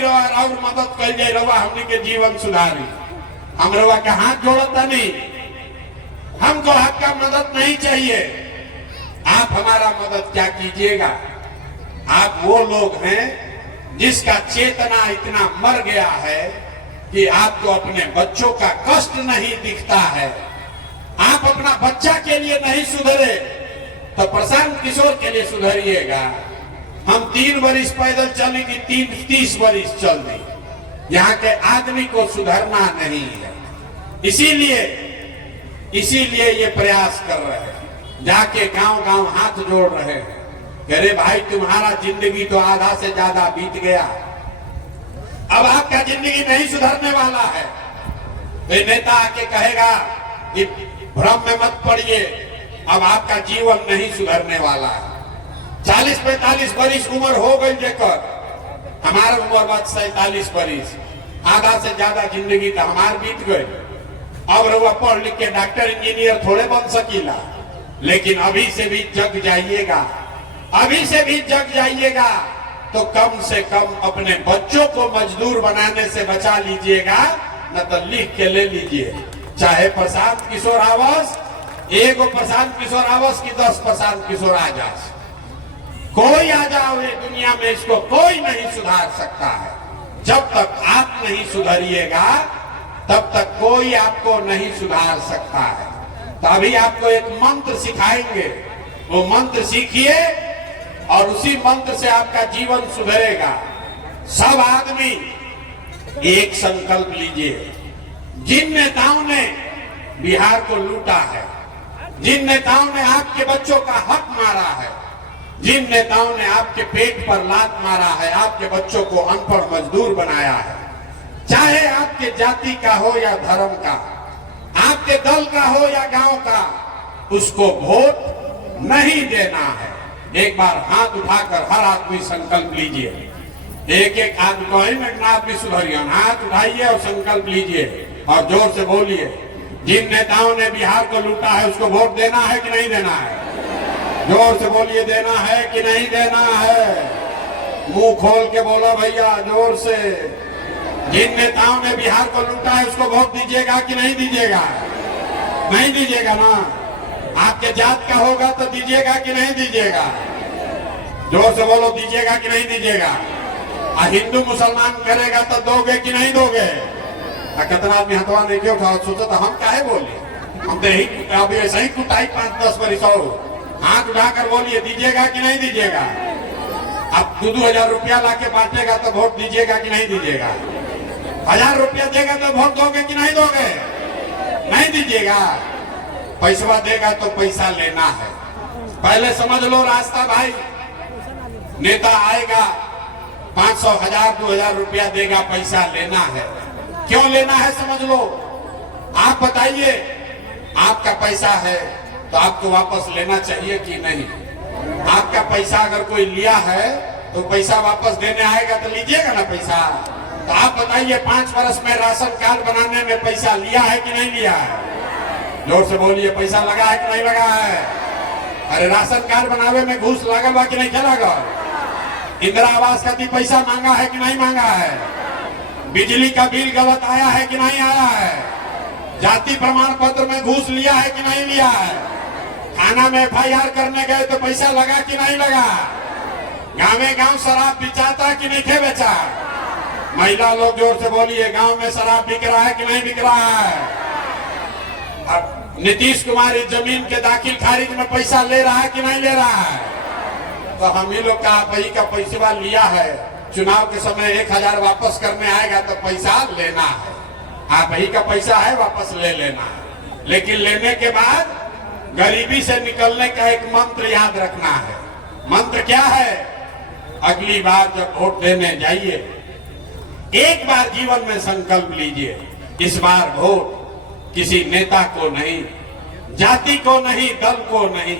रवा और मदद कर जाए रवा हमने के जीवन सुधारी। हम रवा के हाथ जोड़ता नहीं, हमको आपका मदद नहीं चाहिए। आप हमारा मदद क्या कीजिएगा। आप वो लोग हैं जिसका चेतना इतना मर गया है कि आपको अपने बच्चों का कष्ट नहीं दिखता है। आप अपना बच्चा के लिए नहीं सुधरे तो प्रशांत किशोर के लिए सुधरिएगा। हम 3 वर्ष पैदल चले कि 30 वर्ष चल दी, यहाँ के आदमी को सुधरना नहीं है। इसीलिए ये प्रयास कर रहे हैं, जाके गांव गांव हाथ जोड़ रहे हैं। अरे भाई तुम्हारा जिंदगी तो आधा से ज्यादा बीत गया, अब आपका जिंदगी नहीं सुधरने वाला है। तो नेता आके कहेगा कि भ्रम में मत पड़िए, अब आपका जीवन नहीं सुधरने वाला है। 40-45 वर्ष उम्र हो गई जेकर, हमारा उम्र बात 47 वर्ष, आधा से ज्यादा जिंदगी तो हमार बीत गई। अब रउआ पढ़ लिख के डॉक्टर इंजीनियर थोड़े बन सकीला, लेकिन अभी से भी जग जाइएगा, अभी से भी जग जाइएगा तो कम से कम अपने बच्चों को मजदूर बनाने से बचा लीजिएगा, न तो लिख के ले लीजिए। चाहे प्रशांत किशोर आवास, एगो प्रशांत किशोर आवास की 10 प्रशांत किशोर आवास, कोई आ जाओ ये दुनिया में, इसको कोई नहीं सुधार सकता है। जब तक आप नहीं सुधरिएगा तब तक कोई आपको नहीं सुधार सकता है। तो अभी आपको एक मंत्र सिखाएंगे, वो मंत्र सीखिए और उसी मंत्र से आपका जीवन सुधरेगा। सब आदमी एक संकल्प लीजिए। जिन नेताओं ने बिहार को लूटा है, जिन नेताओं ने आपके बच्चों का हक मारा है, जिन नेताओं ने आपके पेट पर लात मारा है, आपके बच्चों को अनपढ़ मजदूर बनाया है, चाहे आपके जाति का हो या धर्म का, आपके दल का हो या गांव का, उसको वोट नहीं देना है। एक बार हाथ उठाकर हर आदमी संकल्प लीजिए। एक आदमी सुधरिए, हाथ उठाइए और संकल्प लीजिए और जोर से बोलिए, जिन नेताओं ने बिहार को लूटा है उसको वोट देना है कि नहीं देना है? जोर से बोलिए, देना है कि नहीं देना है? मुंह खोल के बोलो भैया, जोर से। जिन नेताओं ने बिहार को लूटा है उसको वोट दीजिएगा कि नहीं दीजिएगा? नहीं दीजिएगा ना? आपके जात का होगा तो दीजिएगा कि नहीं दीजिएगा? जोर से बोलो, दीजिएगा कि नहीं दीजिएगा? हिंदू मुसलमान करेगा तो दोगे कि नहीं दोगे? कितना आदमी हथवा नहीं क्यों उठा, सोचो तो हम क्या है बोलिए, हम तो यही अभी ऐसा ही कुटाई 5-10 वर्ष और हाथ उठाकर बोलिए, दीजिएगा कि नहीं दीजिएगा? अब 2-2 हजार रुपया लाके बांटेगा तो वोट दीजिएगा कि नहीं दीजिएगा? 1000 रुपया देगा तो वोट दोगे कि नहीं दोगे? नहीं दीजिएगा। पैसा देगा तो पैसा लेना है, पहले समझ लो रास्ता भाई। नेता आएगा 500, 1000, 2000 रुपया देगा, पैसा लेना है। क्यों लेना है समझ लो। आप बताइए, आपका पैसा है तो आपको वापस लेना चाहिए कि नहीं? आपका पैसा अगर कोई लिया है तो पैसा वापस देने आएगा तो लीजिएगा ना पैसा। तो आप बताइए, 5 वर्ष में राशन कार्ड बनाने में पैसा लिया है कि नहीं लिया है? जोर से बोलिए, पैसा लगा है कि नहीं लगा है? अरे राशन कार्ड बनावे में घूस लागल बा कि नहीं क्या लागल? इंदिरा आवास का पैसा मांगा है कि नहीं मांगा है? बिजली का बिल गलत आया है कि नहीं आया है? जाति प्रमाण पत्र में घूस लिया है कि नहीं लिया है? थाना में FIR करने गए तो पैसा लगा कि नहीं लगा? गाँव शराब बेचाता कि नहीं थे बेचा? महिला लोग जोर से बोलिए, गांव में शराब बिक रहा है कि नहीं बिक रहा है? अब नीतीश कुमार इस जमीन के दाखिल खारिज में पैसा ले रहा है कि नहीं ले रहा है? तो हम ही लोग का आप ही का पैसा लिया है, चुनाव के समय 1000 वापस करने आएगा तो पैसा लेना है। आप ही का पैसा है, वापस ले लेना है। लेकिन लेने के बाद गरीबी से निकलने का एक मंत्र याद रखना है। मंत्र क्या है? अगली बार जब वोट देने जाइए, एक बार जीवन में संकल्प लीजिए, इस बार वोट किसी नेता को नहीं, जाति को नहीं, दल को नहीं,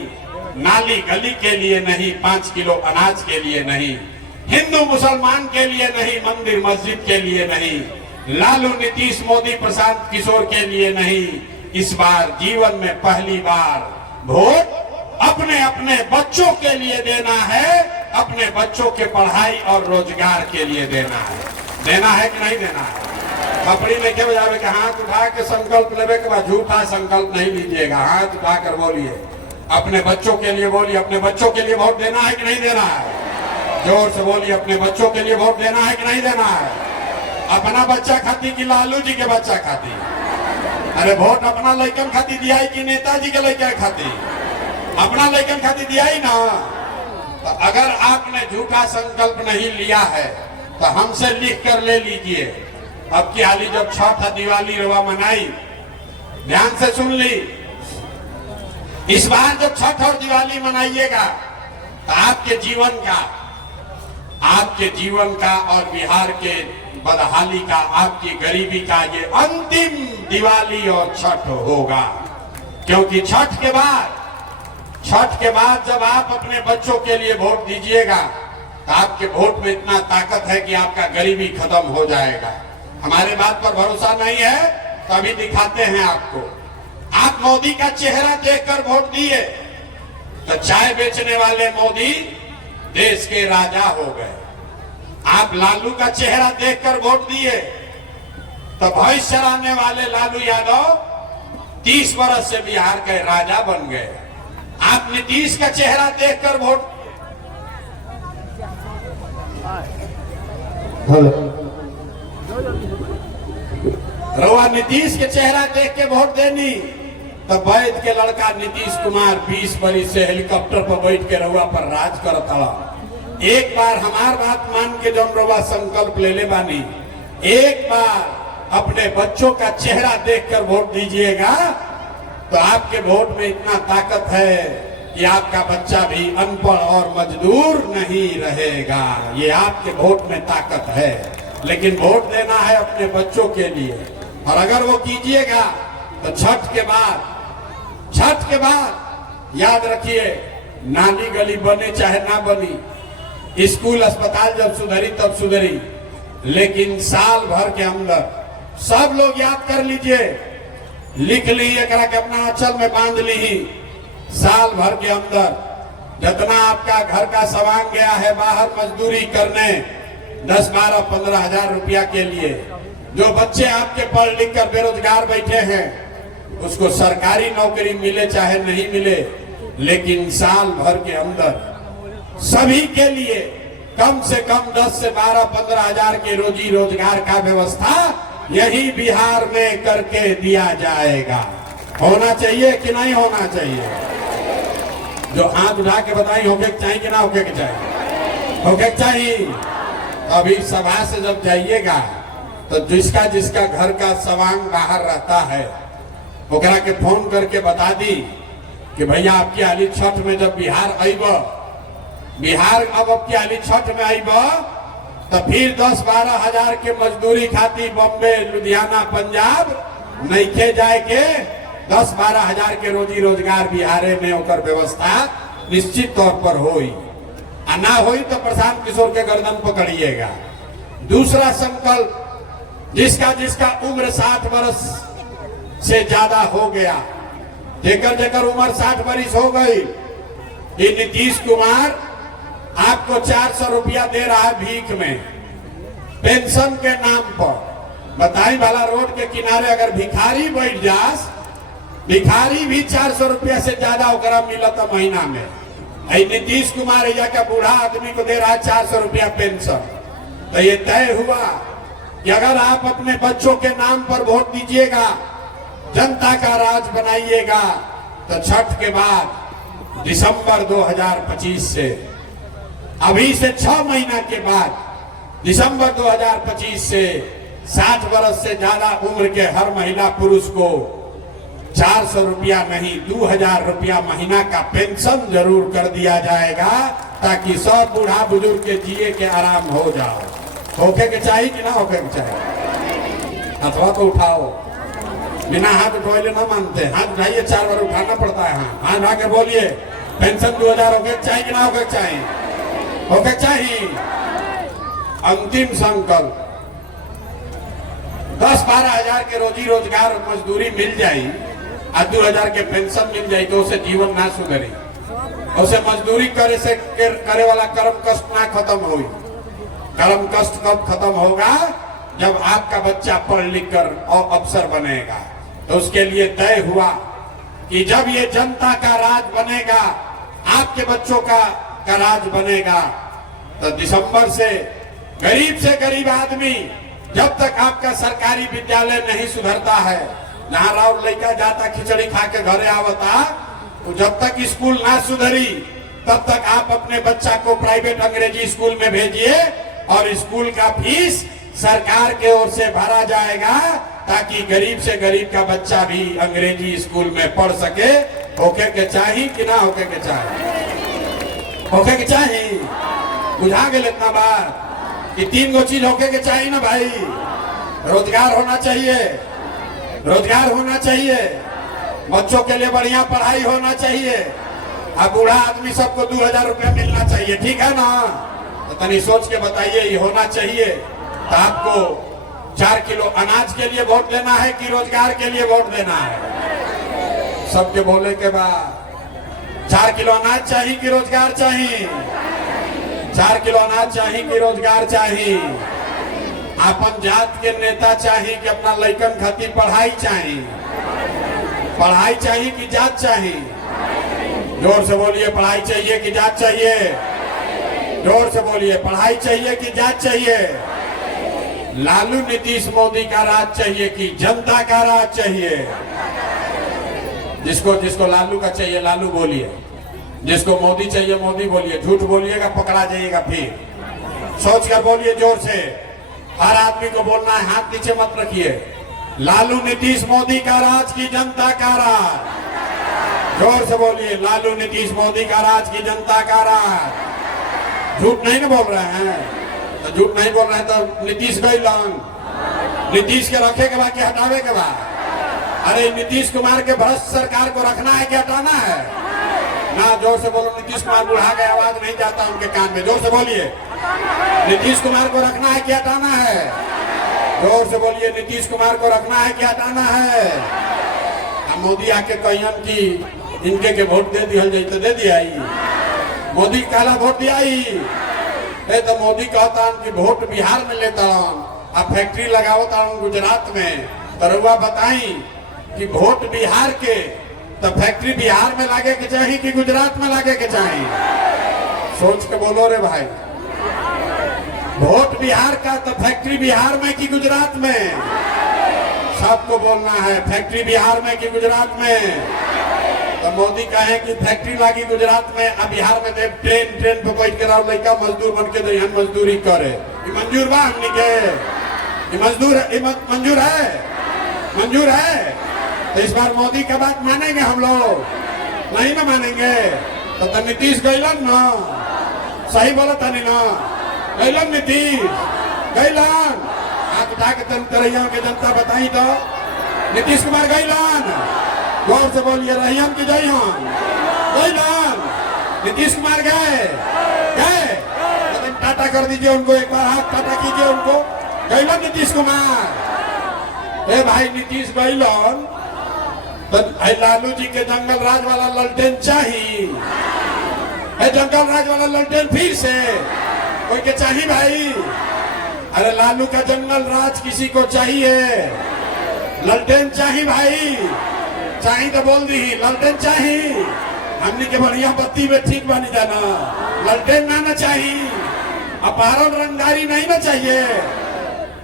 नाली गली के लिए नहीं, 5 किलो अनाज के लिए नहीं, हिंदू मुसलमान के लिए नहीं, मंदिर मस्जिद के लिए नहीं, लालू नीतीश मोदी प्रशांत किशोर के लिए नहीं। इस बार जीवन में पहली बार वोट अपने अपने बच्चों के लिए देना है, अपने बच्चों के पढ़ाई और रोजगार के लिए देना है। देना है कि नहीं देना है? कपड़ी में क्या बजावे के हाथ उठा के संकल्प लेवे के बाद झूठा संकल्प नहीं लीजिएगा, हाथ उठा कर बोलिए। अपने बच्चों के लिए बोलिए, अपने बच्चों के लिए वोट देना है कि नहीं देना है? जोर से बोलिए, अपने बच्चों के लिए वोट देना है कि नहीं देना है? अपना बच्चा खाती कि लालू जी के बच्चा खाती? अरे वोट अपना लड़कन खाती दिया कि नेताजी के लड़का खाती? अपना लड़कन खाती दिया ही ना। तो अगर आपने झूठा संकल्प नहीं लिया है तो हमसे लिख कर ले लीजिए। अब की हाली जब छठ दिवाली रवा मनाई, ध्यान से सुन ली, इस बार जब छठ और दिवाली मनाइएगा तो आपके जीवन का और बिहार के बदहाली का, आपकी गरीबी का ये अंतिम दिवाली और छठ होगा। क्योंकि छठ के बाद जब आप अपने बच्चों के लिए वोट दीजिएगा तो आपके वोट में इतना ताकत है कि आपका गरीबी खत्म हो जाएगा। हमारे बात पर भरोसा नहीं है तो अभी दिखाते हैं आपको। आप मोदी का चेहरा देखकर वोट दिए तो चाय बेचने वाले मोदी देश के राजा हो गए। आप लालू का चेहरा देखकर वोट दिए तो भैंस चराने वाले लालू यादव 30 वर्ष से बिहार के राजा बन गए। आप नीतीश का चेहरा देखकर वोट, रवा नीतीश के चेहरा देख के वोट देनी तो वैद के लड़का नीतीश कुमार 20 बरिस से हेलीकॉप्टर पर बैठ के रवा पर राज करता। एक बार हमार बात मान के जब रवा संकल्प ले ले बानी, एक बार अपने बच्चों का चेहरा देखकर वोट दीजिएगा तो आपके वोट में इतना ताकत है कि आपका बच्चा भी अनपढ़ और मजदूर नहीं रहेगा। ये आपके वोट में ताकत है। लेकिन वोट देना है अपने बच्चों के लिए। और अगर वो कीजिएगा तो छठ के बाद याद रखिए, नाली गली बने चाहे ना बनी, स्कूल अस्पताल जब सुधरी तब सुधरी, लेकिन साल भर के अंदर सब लोग याद कर लीजिए, लिख ली, एक अपना आंचल में बांध ली, साल भर के अंदर जितना आपका घर का सामान गया है बाहर मजदूरी करने 10, 12, 15 हजार रुपया के लिए, जो बच्चे आपके पढ़ लिख कर बेरोजगार बैठे हैं उसको सरकारी नौकरी मिले चाहे नहीं मिले, लेकिन साल भर के अंदर सभी के लिए कम से कम 10 से 12, 15 हजार के रोजी रोजगार का व्यवस्था यही बिहार में करके दिया जाएगा। होना चाहिए कि नहीं होना चाहिए? जो हाथ उठा के बताई होके चाहिए कि ना होके चाहिए? होके चाहिए। अभी सभा से जब जाइएगा तो जिसका घर का सामान बाहर रहता है ओकरा के फोन करके बता दी कि भैया आपकी हाली छठ में जब बिहार अब आपकी हाली छठ में आईब तो फिर 10-12 हजार के मजदूरी खाती बॉम्बे, लुधियाना, पंजाब नहीं खे जाए के 10-12 हजार के रोजी रोजगार बिहारे में ओकर व्यवस्था निश्चित तौर पर होई। ना होई तो प्रशांत किशोर के गर्दन पकड़िएगा। दूसरा संकल्प, जिसका उम्र 60 वर्ष से ज्यादा हो गया, जेकर उम्र 60 वर्ष हो गई, ये नीतीश कुमार आपको 400 रुपया दे रहा है भीख में, पेंशन के नाम पर। बताई वाला रोड के किनारे अगर भिखारी बैठ जास, भिखारी भी 400 रुपया से ज्यादा होकर मिलता महीना में। नीतीश कुमार या का बूढ़ा आदमी को दे रहा है 400 रुपया पेंशन। तो ये तय हुआ कि अगर आप अपने बच्चों के नाम पर वोट दीजिएगा, जनता का राज बनाइएगा, तो छठ के बाद दिसंबर 2025 से, अभी से 6 महीना के बाद दिसंबर 2025 से 60 वर्ष से ज्यादा उम्र के हर महिला पुरुष को 400 रुपया नहीं 2000 रुपया महीना का पेंशन जरूर कर दिया जाएगा, ताकि सब बूढ़ा बुजुर्ग के जिए के आराम हो जाओ। होके के चाहिए कि ना होके के चाहिए? अथवा तो उठाओ, बिना हाथ उठवाए ना मानते, हाथ उठाइए, 4 बार उठाना पड़ता है। हाथ उठा के बोलिए पेंशन 2000 होके चाहिए कि ना होके चाहिए? होके चाहिए। अंतिम संकल्प, 10-12 हजार के रोजी रोजगार मजदूरी मिल जाई और 2000 के पेंशन मिल जाए तो उसे जीवन ना सुधरी, उसे मजदूरी करे वाला कर्म कष्ट ना खत्म हुई। कर्म कष्ट कब खत्म होगा? जब आपका बच्चा पढ़ लिख कर और अफसर बनेगा। तो उसके लिए तय हुआ कि जब ये जनता का राज बनेगा, आपके बच्चों का राज बनेगा, तो दिसंबर से गरीब आदमी, जब तक आपका सरकारी विद्यालय नहीं सुधरता है, जहां राव लड़का जाता खिचड़ी खा के घरे आवता, तो जब तक स्कूल ना सुधरी तब तक आप अपने बच्चा को प्राइवेट अंग्रेजी स्कूल में भेजिए और स्कूल का फीस सरकार के ओर से भरा जाएगा, ताकि गरीब से गरीब का बच्चा भी अंग्रेजी स्कूल में पढ़ सके। होके के चाहिए कि ना होके के चाहिए? होके के चाहिए। बुझा गए इतना बार कि 3 गो चीज होके के चाहिए ना भाई। रोजगार होना चाहिए, रोजगार होना चाहिए, बच्चों के लिए बढ़िया पढ़ाई होना चाहिए, अब बूढ़ा आदमी सबको 2000 रुपया मिलना चाहिए, ठीक है ना? तो तनी सोच के बताइए, ये होना चाहिए। तो आपको 4 किलो अनाज के लिए वोट देना है कि रोजगार के लिए वोट देना है? सबके बोले के बाद 4 किलो अनाज चाहिए कि रोजगार चाहिए? 4 किलो अनाज चाहिए कि रोजगार चाहिए? अपन जात के नेता चाहिए कि अपना लड़कन खातिर पढ़ाई चाहिए? पढ़ाई चाहिए कि जात चाहिए? जोर से बोलिए, पढ़ाई चाहिए कि जात चाहिए? जोर से बोलिए, पढ़ाई चाहिए कि जात चाहिए? लालू नीतीश मोदी का राज चाहिए कि जनता का राज चाहिए? जिसको जिसको लालू का चाहिए लालू बोलिए, जिसको मोदी चाहिए मोदी बोलिए। झूठ बोलिएगा पकड़ा जाइएगा फिर। सोच कर बोलिए जोर से, हर आदमी को बोलना है, हाथ नीचे मत रखिए। लालू नीतीश मोदी का राज की जनता का राज? जोर से बोलिए, लालू नीतीश मोदी का राज की जनता का राज। झूठ नहीं ना बोल रहे हैं? तो झूठ नहीं बोल रहे हैं तो नीतीश गइलन, नीतीश के रखे के बाद कि हटावे के बाद? अरे नीतीश कुमार के भ्रष्ट सरकार को रखना है कि हटाना है? ना, जोर से बोलो। नीतीश कुमार बुढ़ा गए, आवाज नहीं जाता उनके कान में। जोर से बोलिए, नीतीश कुमार को रखना है कि हटाना है? जोर से बोलिए, नीतीश कुमार को रखना है कि हटाना है? हम मोदी आके कहियन कि इनके के वोट दे दिया जाए, तो दे दिया ही। मोदी काला वोट दिया ही, तो मोदी कहता कि वोट बिहार में लेता अब फैक्ट्री लगावता गुजरात में। तो रउआ बताई कि वोट बिहार के तो फैक्ट्री बिहार में लागे के चाहिए कि गुजरात में लागे के चाहिए? सोच के बोलो रे भाई। वोट बिहार का तो फैक्ट्री बिहार में कि गुजरात में? सबको बोलना है, फैक्ट्री बिहार में कि गुजरात में? तो मोदी कहे कि फैक्ट्री लागी गुजरात में, अब बिहार में ट्रेन पे बैठ के रहो लड़का मजदूर बन के दहन मजदूरी करे। मंजूर बा हमनी के? मंजूर है? मंजूर है? तो इस बार मोदी का बात मानेंगे हम लोग? नहीं ना मानेंगे। तो नीतीश गइलन ना? सही बोला था नहीं ना? गइलन नीतीश, गइलन। हाथ उठा के तरैया के जनता बताई तो नीतीश कुमार गइलन? जोर से बोलिए, रहियन की जइयन? गइलन? नीतीश कुमार गए? टाटा कर दीजिए उनको, एक बार हाथ टाटा कीजिए उनको। गइलन नीतीश कुमार? ए भाई, नीतीश गइलन तो लालू जी के जंगल राज वाला ललटेन चाहिए? जंगल राज वाला ललटेन फिर से कोई के चाहिए भाई? अरे लालू का जंगल राज किसी को चाहिए? ललटेन चाहिए भाई? चाहिए तो बोल दी, ललटेन चाहिए। हमने के बढ़िया बत्ती में ठीक बनी जाना, ललटेन ना चाहिए, अपहरण रंगदारी नहीं ना चाहिए।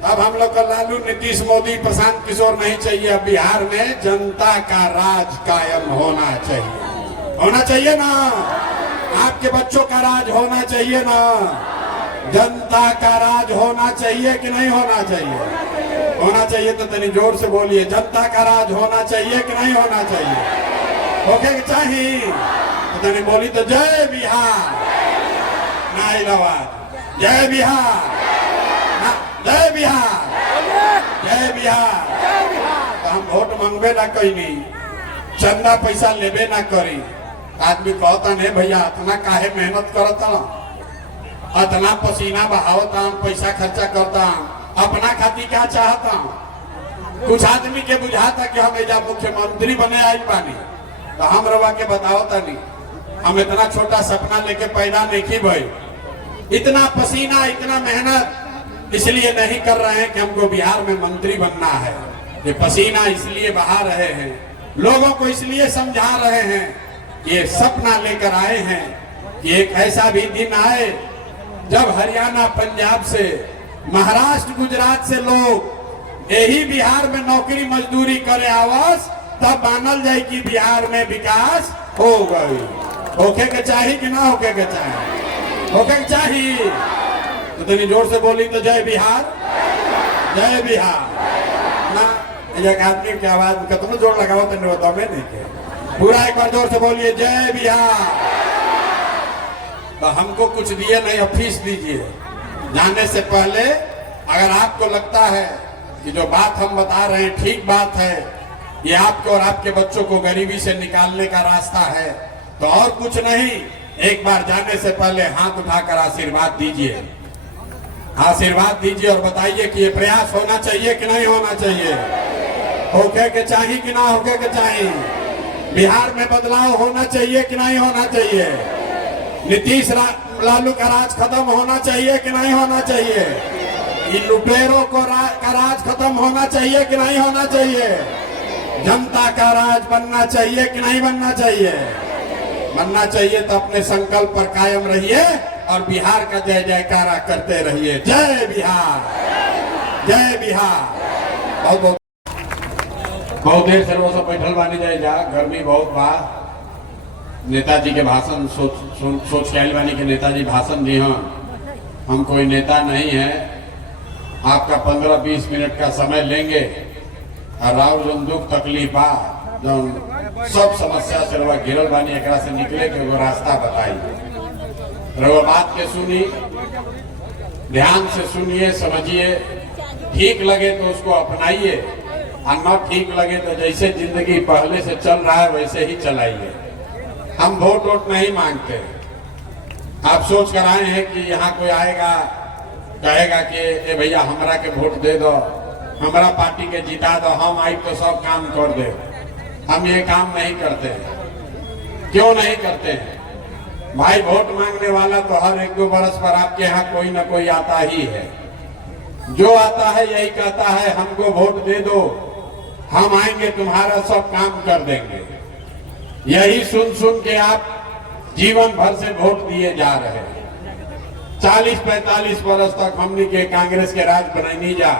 अब हम लोग का लालू नीतीश मोदी प्रशांत किशोर नहीं चाहिए। अब बिहार में जनता का राज कायम होना चाहिए। होना चाहिए ना? आपके बच्चों का राज होना चाहिए ना? जनता का राज होना चाहिए कि नहीं होना चाहिए? होना चाहिए। तो तनी जोर से बोलिए, जनता का राज होना चाहिए कि नहीं होना चाहिए? होके चाहिए। तो तनी बोली तो जय बिहार, ना इलाहाबाद, जय बिहार, जय बिहार, जय बिहार। तो हम वोट मांगबे ना कहीं, चंदा पैसा लेबे ना करी। आदमी कहता नहीं भैया इतना काहे मेहनत करता, इतना पसीना बहावता, पैसा खर्चा करता, अपना खातिर क्या चाहता? कुछ आदमी के बुझाता कि हम एजा मुख्यमंत्री बने आई पानी। तो हम रवा के बताओ तनी, हम इतना छोटा सपना लेके पैदा नहीं की भाई। इतना पसीना, इतना मेहनत इसलिए नहीं कर रहे हैं कि हमको बिहार में मंत्री बनना है। ये पसीना इसलिए बहा रहे हैं, लोगों को इसलिए समझा रहे हैं, ये सपना लेकर आए हैं कि एक ऐसा भी दिन आए जब हरियाणा, पंजाब से, महाराष्ट्र, गुजरात से लोग यही बिहार में नौकरी मजदूरी करे आवास, तब मानल जाए कि बिहार में विकास हो गई। होके के चाहिए कि ना होके के चाहिए? होके के चाहिए तो इतनी जोर से बोली तो जय बिहार, जय बिहार ना। एक आदमी की आवाज में कितना जोर लगाओ तो बताओ में नहीं के पूरा एक बार जोर से बोलिए जय बिहार। तो हमको कुछ दिए नहीं, अब फीस दीजिए। जाने से पहले अगर आपको लगता है कि जो बात हम बता रहे हैं ठीक बात है, ये आपको और आपके बच्चों को गरीबी से निकालने का रास्ता है, तो और कुछ नहीं, एक बार जाने से पहले हाथ उठाकर आशीर्वाद दीजिए। आशीर्वाद दीजिए और बताइए कि ये प्रयास होना चाहिए कि नहीं होना चाहिए, होके के चाहिए कि ना होके के चाहिए, बिहार में बदलाव होना चाहिए कि नहीं होना चाहिए, नीतीश लालू का राज खत्म होना चाहिए कि नहीं होना चाहिए, इन लुटेरों को का राज खत्म होना चाहिए कि नहीं होना चाहिए, जनता का राज बनना चाहिए कि नहीं बनना चाहिए? बनना चाहिए। तो अपने संकल्प पर कायम रहिए और बिहार का जय जयकारा करते रहिए। जय बिहार, जय बिहार। बहुत देर से वो सब बैठल बानी जाए जा, गर्मी बहुत बा। नेताजी के भाषण सोच के आइल बानी के नेताजी भाषण दी। हम कोई नेता नहीं है, आपका 15-20 मिनट का समय लेंगे और राव जो दुख तकलीफ बा, जो सब समस्या से रवा घिरल बानी, एक से निकले के वो रास्ता बताई। रवा बात के सुनी, ध्यान से सुनिए, समझिए, ठीक लगे तो उसको अपनाइए और न ठीक लगे तो जैसे जिंदगी पहले से चल रहा है वैसे ही चलाइए। हम वोट नहीं मांगते। आप सोच कर आए हैं कि यहाँ कोई आएगा कहेगा कि ए भैया हमरा के वोट दे दो, हमारा पार्टी के जिता दो, हम आई तो सब काम कर दे। हम ये काम नहीं करते। क्यों नहीं करते हैं भाई? वोट मांगने वाला तो हर 1-2 बरस पर आपके यहाँ कोई ना कोई आता ही है। जो आता है यही कहता है हमको वोट दे दो, हम आएंगे तुम्हारा सब काम कर देंगे। यही सुन सुन के आप जीवन भर से वोट दिए जा रहे हैं। 40-45 बरस तक हमने के कांग्रेस के राज बनाई जा,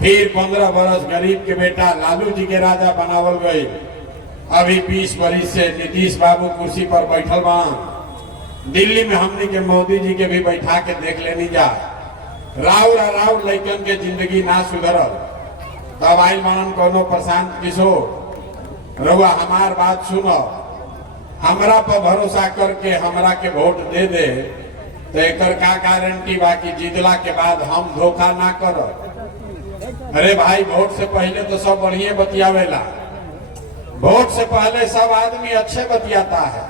फिर 15 बरस गरीब के बेटा लालू जी के राजा बनावल गए। अभी 20 बरस से नीतीश बाबू कुर्सी पर बैठल बा। दिल्ली में हमने के मोदी जी के भी बैठा के देख लेनी जा। राउर लैकन के जिंदगी ना सुधरल, तब आइल मनन कोनो प्रशांत किशोर, रउआ हमार बात सुनो, हमरा पर भरोसा करके हमरा के वोट दे दे तो एक का गारंटी बाकी जीतला के बाद हम धोखा ना करो। अरे भाई, वोट से पहले तो सब बढ़िया बतियावेला, वोट से पहले सब आदमी अच्छे बतियाता है,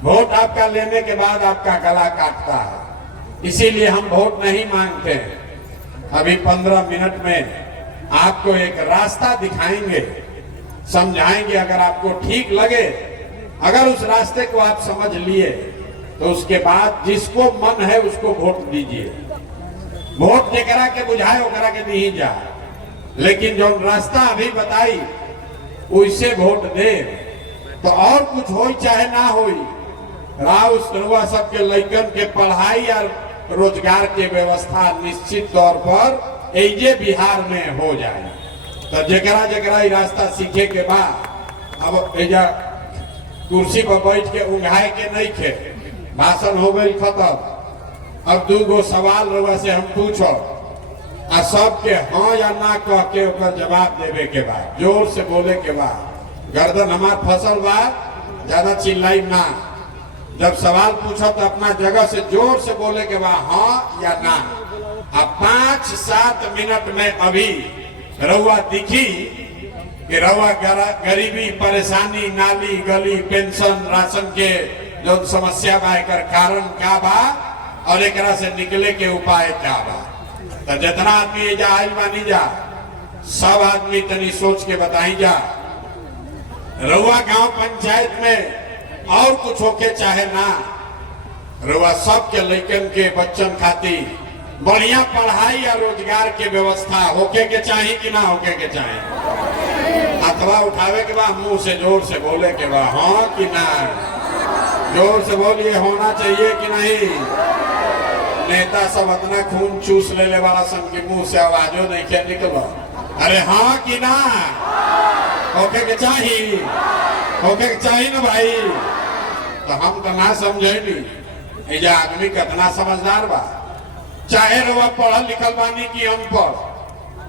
वोट आपका लेने के बाद आपका गला काटता है। इसीलिए हम वोट नहीं मांगते। अभी 15 मिनट में आपको एक रास्ता दिखाएंगे, समझाएंगे। अगर आपको ठीक लगे, अगर उस रास्ते को आप समझ लिए तो उसके बाद जिसको मन है उसको वोट दीजिए। वोट जेकरा के बुझाए ओकरा के नहीं जा, लेकिन जो रास्ता अभी बताई उससे वोट दे तो और कुछ हो चाहे ना हो, राव सरुआ सबके लइकन के पढ़ाई और रोजगार के व्यवस्था निश्चित तौर पर एजे बिहार में हो जाए। तो जकरा जकरा रास्ता सीखे के बाद अब एजा कुर्सी पर बैठ के उंघाए के नहीं खे, भाषण हो गई खत्म। अब 2 सवाल रउआ से हम पूछो आ सबके हाँ या ना कह के ओकर जवाब देवे के बाद, जोर से बोले के बाद। गर्दन हमार फसल बा, ज्यादा चिल्लाई ना। जब सवाल पूछो तो अपना जगह से जोर से बोले के बाद हाँ या ना। अब 5-7 मिनट में अभी रउआ दिखी कि रउआ गरीबी, परेशानी, नाली गली, पेंशन, राशन के जो समस्या बा एकर कारण का बा और एकरा से निकले के उपाय क्या बा। तो जितना आदमी एजा आइल बानी जा, सब आदमी तनी सोच के बताई जा। रउआ गांव पंचायत में और कुछ होके चाहे ना, रुआ सबके लइकन के बच्चन खातिर बढ़िया पढ़ाई या रोजगार के व्यवस्था होके के चाहिए कि ना होके के चाहिए। अथवा उठावे के बाद मुंह से जोर से बोले के बाद हाँ कि ना, जोर से बोलिए होना चाहिए कि नहीं। नेता सब अपना खून चूस ले वाला सन के मुंह से आवाजों नहीं क्या निकलो, अरे हाँ कि ना, होके के चाहिए, होके के चाहिए ना भाई। तो हम तो ना समझे नहीं ये आदमी कितना समझदार बा। चाहे वह पढ़ल लिखल बानी की अनपढ़,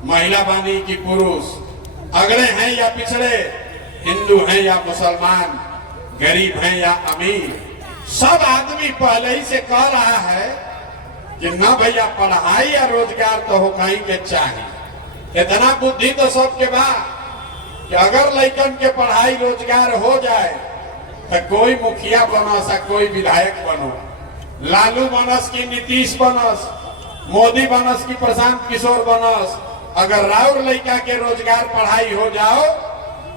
महिला बानी की पुरुष, अगड़े हैं या पिछड़े, हिंदू हैं या मुसलमान, गरीब हैं या अमीर, सब आदमी पहले ही से कह रहा है कि ना भैया पढ़ाई या रोजगार तो हो कहीं के चाहिए। इतना बुद्धि तो सबके बाद कि अगर लइकन के पढ़ाई रोजगार हो जाए तो कोई मुखिया बनस, कोई विधायक बनो, लालू बनस की नीतीश बनस, मोदी बनस की प्रशांत किशोर बनस, अगर राउर लइका के रोजगार पढ़ाई हो जाओ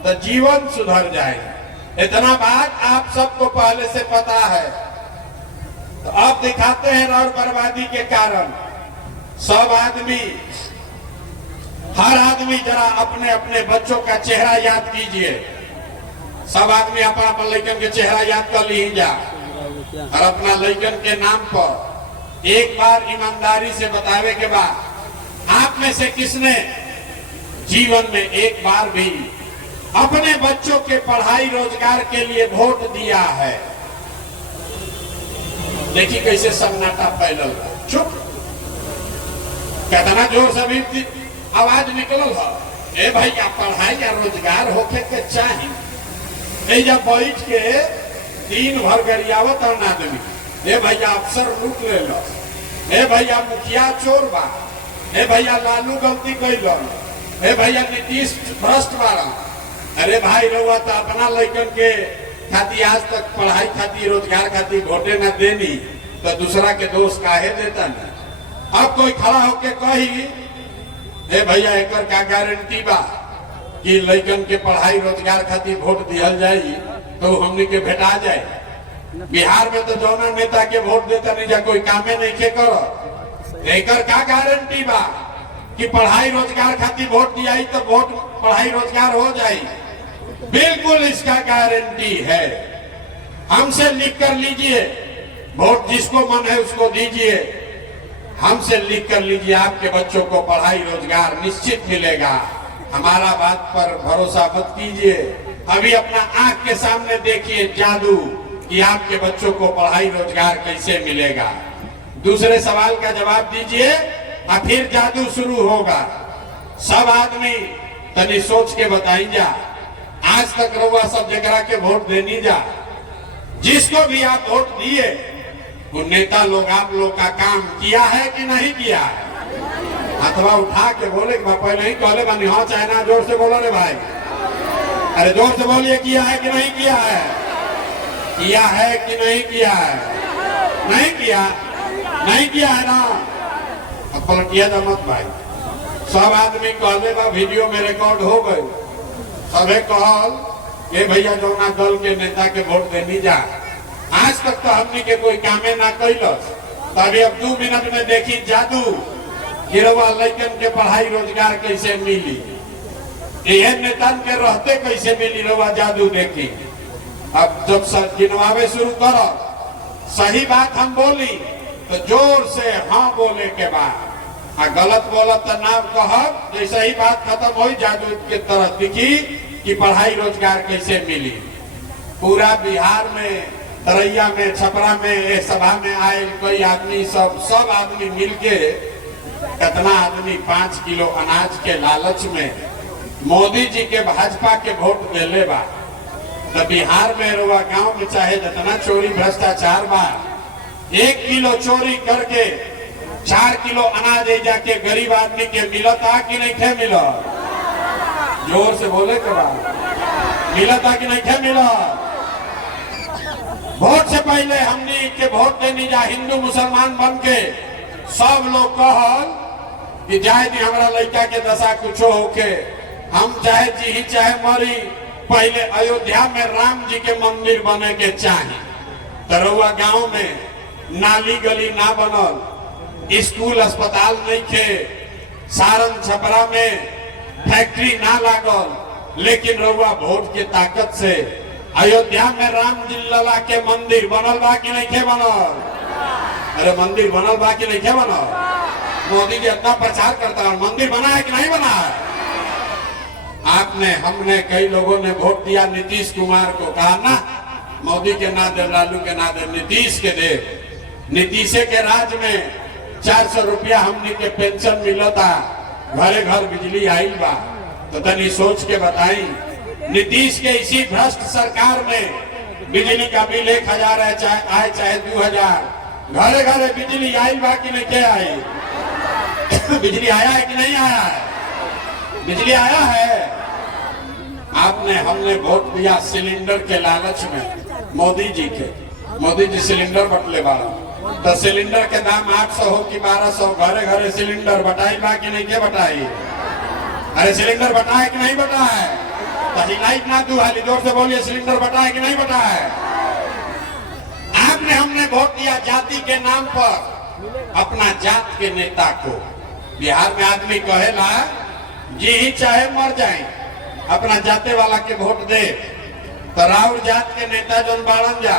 तो जीवन सुधर जाए। इतना बात आप सबको पहले से पता है। तो अब दिखाते हैं राउर बर्बादी के कारण। सब आदमी, हर आदमी जरा अपने अपने बच्चों का चेहरा याद कीजिए। सब आदमी अपना अपना लइकन के चेहरा याद कर ली जा और अपना लइकन के नाम पर एक बार ईमानदारी से बतावे के बाद आप में से किसने जीवन में एक बार भी अपने बच्चों के पढ़ाई रोजगार के लिए वोट दिया है? देखिए कैसे सन्नाटा फैलल, चुप, कितना जोर से भी आवाज निकलल है। ए भैया पढ़ाई या रोजगार होके के चाहिए। जब बैठ के दिन भर गरियावत आदमी, ए भैया अफसर लूट ले लो, ए भैया मुखिया चोर बा, ए भैया लालू गलती कैल, ए भैया नीतीश भ्रष्ट बारा। अरे भाई रहुआ तो अपना लइकन के खातिर आज तक पढ़ाई खातिर रोजगार खातिर वोटे न देनी तो दूसरा के दोष काहे देता नहीं। अब कोई खड़ा होके कही ए भैया एकर का गारंटी बा कि लइकन के पढ़ाई रोजगार खातिर वोट दिहल जाई तो हमने के भेटा जाए। बिहार में तो जौना नेता के वोट देता नहीं जा कोई कामे नहीं के करो, एकर का गारंटी बा कि पढ़ाई रोजगार खातिर वोट दिया तो वोट पढ़ाई रोजगार हो जाए? बिल्कुल इसका गारंटी है। हमसे लिख कर लीजिए, वोट जिसको मन है उसको दीजिए, हमसे लिख कर लीजिए, आपके बच्चों को पढ़ाई रोजगार निश्चित मिलेगा। हमारा बात पर भरोसा मत कीजिए, अभी अपना आंख के सामने देखिए जादू कि आपके बच्चों को पढ़ाई रोजगार कैसे मिलेगा। दूसरे सवाल का जवाब दीजिए और फिर जादू शुरू होगा। सब आदमी तनी सोच के बताई जा, आज तक रहुआ सब जगह के वोट देनी जा, जिसको भी आप वोट दिए वो नेता लोग आप लोग का काम किया है कि नहीं किया है? अथवा उठा के बोले पहले ही कहले बानी हाँ चाहे ना, जोर से बोलो रे भाई, अरे जोर से बोलिए किया है कि नहीं किया है? किया है कि नहीं किया है? नहीं किया, नहीं किया है ना, अब पलटिया जा मत भाई। सब आदमी कहले बा, वीडियो में रिकॉर्ड हो गए, सबे कहल ये भैया जौना दल के नेता के वोट देनी जा, आज तक तो हमने के कोई कामे ना कैलस, तभी अब 2 मिनट में देखी जादू गिरवा लइकन के पढ़ाई रोजगार कैसे मिली, यह नेता के रहते कैसे मिली रवा जादू देखी। अब जब गिनवावे शुरू करो, सही बात हम बोली तो जोर से हाँ बोले के बाद, गलत बोलत तो ना कहब, जैसे ही बात खत्म हो जादू के तरह दिखी कि पढ़ाई रोजगार कैसे मिली। पूरा बिहार में, तरैया में, छपरा में, सभा में आए कोई आदमी, सब आदमी मिलके, कितना आदमी 5 किलो अनाज के लालच में मोदी जी के भाजपा के वोट देले बा। तो बिहार में रुआ गांव में चाहे जितना चोरी भ्रष्टाचार बा, 1 किलो चोरी करके 4 किलो अनाज जाके गरीब आदमी के मिलता कि नहीं थे मिला? जोर से बोले के बाद मिलता कि नहीं थे मिला? वोट से पहले हमने के वोट देनी जा हिंदू मुसलमान बन के सब लोग कहल कि जाए दी हमारा लड़का के दशा कुछ होके, हम चाहे जी चाहे मरी, पहले अयोध्या में राम जी के मंदिर बने के चाहिए। तरुआ गांव में नाली गली ना बनल, स्कूल अस्पताल नहीं थे, सारण छपरा में फैक्ट्री ना लागल, लेकिन रउआ वोट के ताकत से अयोध्या में राम जी लला के मंदिर बनल बा कि नहीं थे बनल? अरे मंदिर बनल बा कि नहीं थे बनल? मोदी जी इतना प्रचार करता है, मंदिर बना है कि नहीं बना है? आपने हमने कई लोगों ने वोट दिया नीतीश कुमार को, कहा ना मोदी के ना दे, लालू के ना दे, नीतीश के दे। नीतीश के राज में 400 रुपया हमने के पेंशन मिलता, घरे घर बिजली आई बा। तो तनी सोच के बताई, नीतीश के इसी भ्रष्ट सरकार में बिजली का बिल 1000 आए चाहे 2000, घरे घरे बिजली आई बा कि नहीं के आई? बिजली आया है कि नहीं आया है? बिजली आया है। आपने हमने वोट दिया सिलेंडर के लालच में, मोदी जी के। मोदी जी सिलेंडर बटले वाला, तो सिलेंडर के दाम 800 हो कि 1200, घरे घरे सिलेंडर बटाई बा कि नहीं के बटाई? अरे सिलेंडर बटा है कि नहीं बटा है? लाइट ना दू हाली जोर से बोलिए, सिलेंडर बटा है कि नहीं बटा है? आपने हमने वोट दिया जाति के नाम पर अपना जात के नेता को। बिहार में आदमी कहेला जी ही चाहे मर जाए, अपना जाते वाला के वोट दे। तो राहुल जात के नेता जोन बाड़न जा,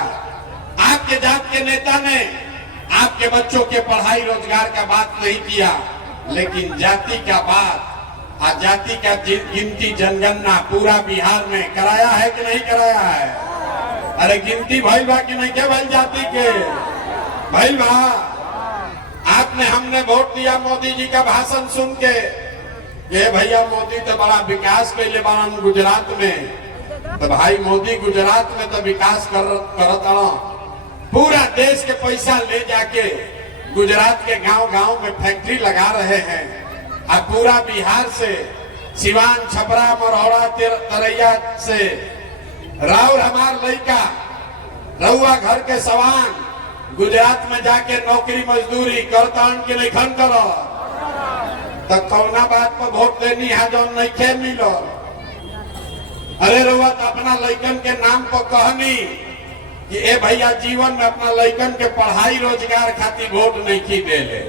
आपके जात के नेता ने आपके बच्चों के पढ़ाई रोजगार का बात नहीं किया, लेकिन जाति का बात, जाति का गिनती जनगणना पूरा बिहार में कराया है कि नहीं कराया है? अरे गिनती भइल बा कि नहीं के भइल जाति के? भइल बा। आपने हमने वोट दिया मोदी जी का भाषण सुन के, ये भैया मोदी तो बड़ा विकास कैले बारन गुजरात में। तो भाई मोदी गुजरात में तो विकास करत पूरा देश के पैसा ले जाके गुजरात के गांव गांव में फैक्ट्री लगा रहे हैं। अब पूरा बिहार से, सिवान, छपरा, मरौड़ा, तरैया से राउर हमार लड़का रउआ घर के सवान गुजरात में जाके नौकरी मजदूरी करतान के नहीं खन करो। तो कौना बात पर वोट देनी है जो नहीं खे मिलो? अरे रउआ तो अपना लड़कन के नाम पर कहनी कि ए भैया जीवन में अपना लड़कन के पढ़ाई रोजगार खातिर वोट नहीं की दे ले।